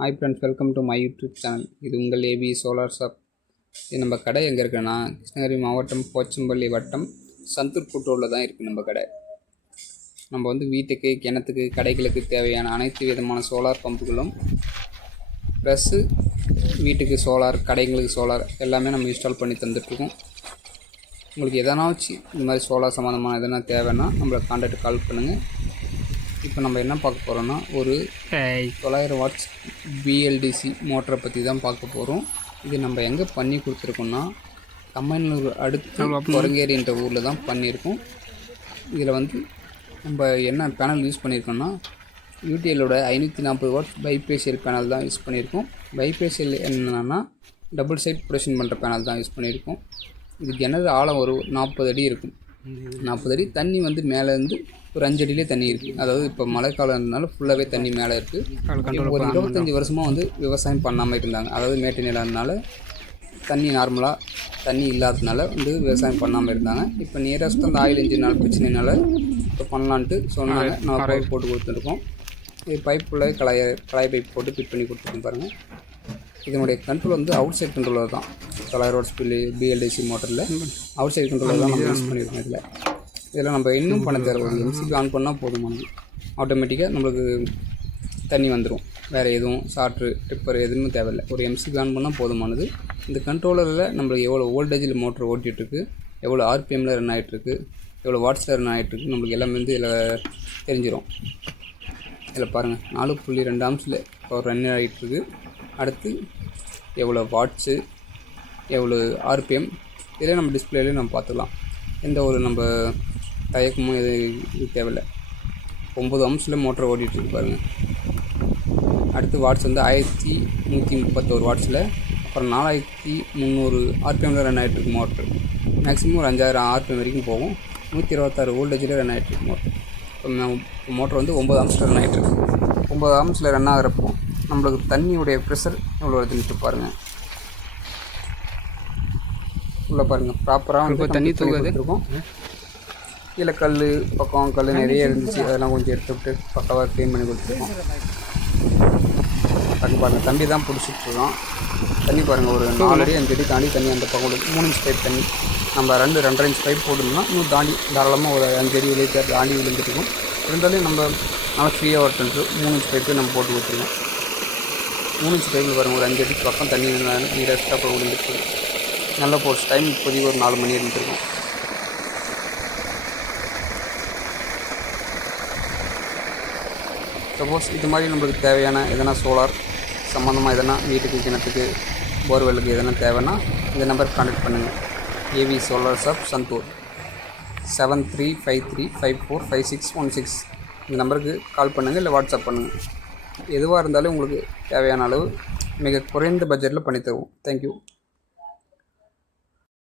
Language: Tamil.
Hi friends, welcome to my YouTube channel. இது உங்கள் ஏபி சோலார் ஷாப். இது நம்ம கடை எங்கே இருக்குன்னா, கிருஷ்ணகிரி மாவட்டம் போச்சம்பள்ளி வட்டம் சந்தூர் கூட்டூரில் தான் இருக்குது நம்ம கடை. நம்ம வந்து வீட்டுக்கு, கிணத்துக்கு, கடைகளுக்கு தேவையான அனைத்து விதமான சோலார் பம்புகளும் ப்ளஸ்ஸு வீட்டுக்கு சோலார், கடைங்களுக்கு சோலார் எல்லாமே நம்ம இன்ஸ்டால் பண்ணி தந்துட்டுருக்கோம். உங்களுக்கு எதனாச்சும் இந்த மாதிரி சோலார் சம்மந்தமான எதனா தேவைன்னா நம்மளை கான்டாக்ட் கால் பண்ணுங்கள். இப்போ நம்ம என்ன பார்க்க போகிறோன்னா, ஒரு 900 வாட்ஸ் பிஎல்டிசி மோட்டரை பற்றி தான் பார்க்க போகிறோம். இது நம்ம எங்கே பண்ணி கொடுத்துருக்கோன்னா, கம்மனூர் அடுத்து கொரங்கேரின்ற ஊரில் தான் பண்ணியிருக்கோம். இதில் வந்து நம்ம என்ன பேனல் யூஸ் பண்ணியிருக்கோன்னா, யூடிஎலோட 540 வாட்ஸ் பைபேஷியல் பேனல் தான் யூஸ் பண்ணியிருக்கோம். பைபேஷியல் என்னென்னா டபுள் சைட் ப்ரொடக்ஷன் பண்ணுற பேனல் தான் யூஸ் பண்ணியிருக்கோம். இது கிணறு ஆழம் ஒரு 40 அடி இருக்கும். 40 அடி தண்ணி வந்து மேலேருந்து ஒரு 5 அடியிலே தண்ணி இருக்குது. அதாவது இப்போ மழைக்காலம்னால ஃபுல்லாகவே தண்ணி மேலே இருக்குது. ஒரு 25 வருஷமாக வந்து விவசாயம் பண்ணாமல் இருந்தாங்க. அதாவது மேட்டு நிலம்னால தண்ணி நார்மலாக தண்ணி இல்லாததுனால வந்து விவசாயம் பண்ணாமல் இருந்தாங்க. இப்போ நியரஸ்ட் அந்த ஆயில் இன்ஜினால் பிரச்சனைனால இப்போ பண்ணலான்ட்டு சொன்னாங்க. நான் பைப் போட்டு கொடுத்துருக்கோம். இது பைப்புள்ள கலாய் பைப் போட்டு ஃபிட் பண்ணி கொடுத்துருக்கோம் பாருங்கள். இதனுடைய கண்ட்ரோல் வந்து அவுட் சைட் கண்ட்ரோலர் தான். 900 வாட்ஸ் பிஎல்டிசி மோட்டரில் அவுட் சைட் கண்ட்ரோலர் தான் நம்ம யூஸ் பண்ணியிருக்கோம். இதில் நம்ம இன்னும் பண்ண தேவை, எம்சிபி ஆன் பண்ணால் போதுமானது. ஆட்டோமேட்டிக்காக நம்மளுக்கு தண்ணி வந்துடும். வேறு எதுவும் சாட்ரு டிப்பர் எதுவுமே தேவையில்லை. ஒரு எம்சிபி ஆன் பண்ணால் போதுமானது. இந்த கண்ட்ரோலரில் நம்மளுக்கு எவ்வளோ வோல்டேஜில் மோட்டர் ஓட்டிகிட்ருக்கு, எவ்வளோ ஆர்பிஎம்மில் ரன் ஆகிட்டுருக்கு, எவ்வளோ வாட்ஸில் ரன் ஆகிட்டுருக்கு, நம்மளுக்கு எல்லாமே வந்து இதில் தெரிஞ்சிடும். இதில் பாருங்கள், 4.2 ஆம்ஸில் இப்போ ரன் ஆகிட்டுருக்கு. அடுத்து எவ்வளோ வாட்ஸு, எவ்வளோ ஆர்பிஎம், இதில் நம்ம டிஸ்பிளேலேயே நம்ம பார்த்துக்கலாம். எந்த ஒரு நம்ம தயக்கமும் இது தேவையில்லை. 9 அம்ஸில் மோட்டர் ஓடிட்டுருக்கு பாருங்கள். அடுத்து வாட்ஸ் வந்து 1131 வாட்ஸில், அப்புறம் 4300 ஆர்பிஎம்மில் ரன் ஆகிட்டுருக்கு மோட்ரு. மேக்ஸிமம் ஒரு 5000 ஆர்பிஎம் வரைக்கும் போகும். 126 வோல்டேஜில் ரன் ஆகிட்டுருக்கு மோட்ரு. இப்போ மோட்ரு வந்து 9 ஆம்ஸில் ரன் ஆகிட்டுருக்கு. 9 ஆம்ஸில் ரன் ஆகிறப்போ நம்மளுக்கு தண்ணியுடைய ப்ரெஷர் எவ்வளோ வருதுன்ட்டு பாருங்கள். உள்ளே பாருங்கள், ப்ராப்பராக வந்து தண்ணி தூக்கிருக்கோம். கீழே கல் பக்கம் கல் நிறைய இருந்துச்சு, அதெல்லாம் கொஞ்சம் எடுத்துவிட்டு பக்காவாக க்ளீன் பண்ணி கொடுத்துருக்கோம். பாருங்கள், தண்ணி தான் பிடிச்சிட்ருக்கோம். தண்ணி பாருங்கள், ஒரு 4 அடி 5 அடி தாண்டி தண்ணி அந்த பக்கம் 3 இன்ச் பைப் தண்ணி. நம்ம 2.5 இன்ச் பைப் போட்டுருந்தோம்னா இன்னும் தாண்டி தாராளமாக ஒரு 5 அடி வெளியே தாண்டி விழுந்துட்டுருக்கோம். இருந்தாலும் நம்ம நல்லா ஃப்ரீயாக வரட்டு 3 இன்ச் பைப்பு நம்ம போட்டு கொடுத்துருக்கோம். 3 இன்ச் பைப்பில் பாருங்கள், ஒரு 5 அடி பக்கம் தண்ணி நீராக அப்புறம் விழுந்துட்டு நல்லா போச்சு. டைம் இப்போதைக்கு ஒரு 4 மணி இருந்துருக்கும். சப்போஸ் இது மாதிரி நம்மளுக்கு தேவையான எதனா சோலார் சம்மந்தமாக எதனா வீட்டுக்கு, கிணத்துக்கு, போர்வெல்லுக்கு எதனா தேவைன்னா இந்த நம்பருக்கு கான்டெக்ட் பண்ணுங்கள். AV solar shop Santoor 7353545616. இந்த நம்பருக்கு கால் பண்ணுங்கள், இல்லை வாட்ஸ்அப் பண்ணுங்கள். எதுவாக இருந்தாலும் உங்களுக்கு தேவையான அளவு மிக குறைந்த பட்ஜெட்டில் பண்ணி தருவோம். தேங்க்யூ.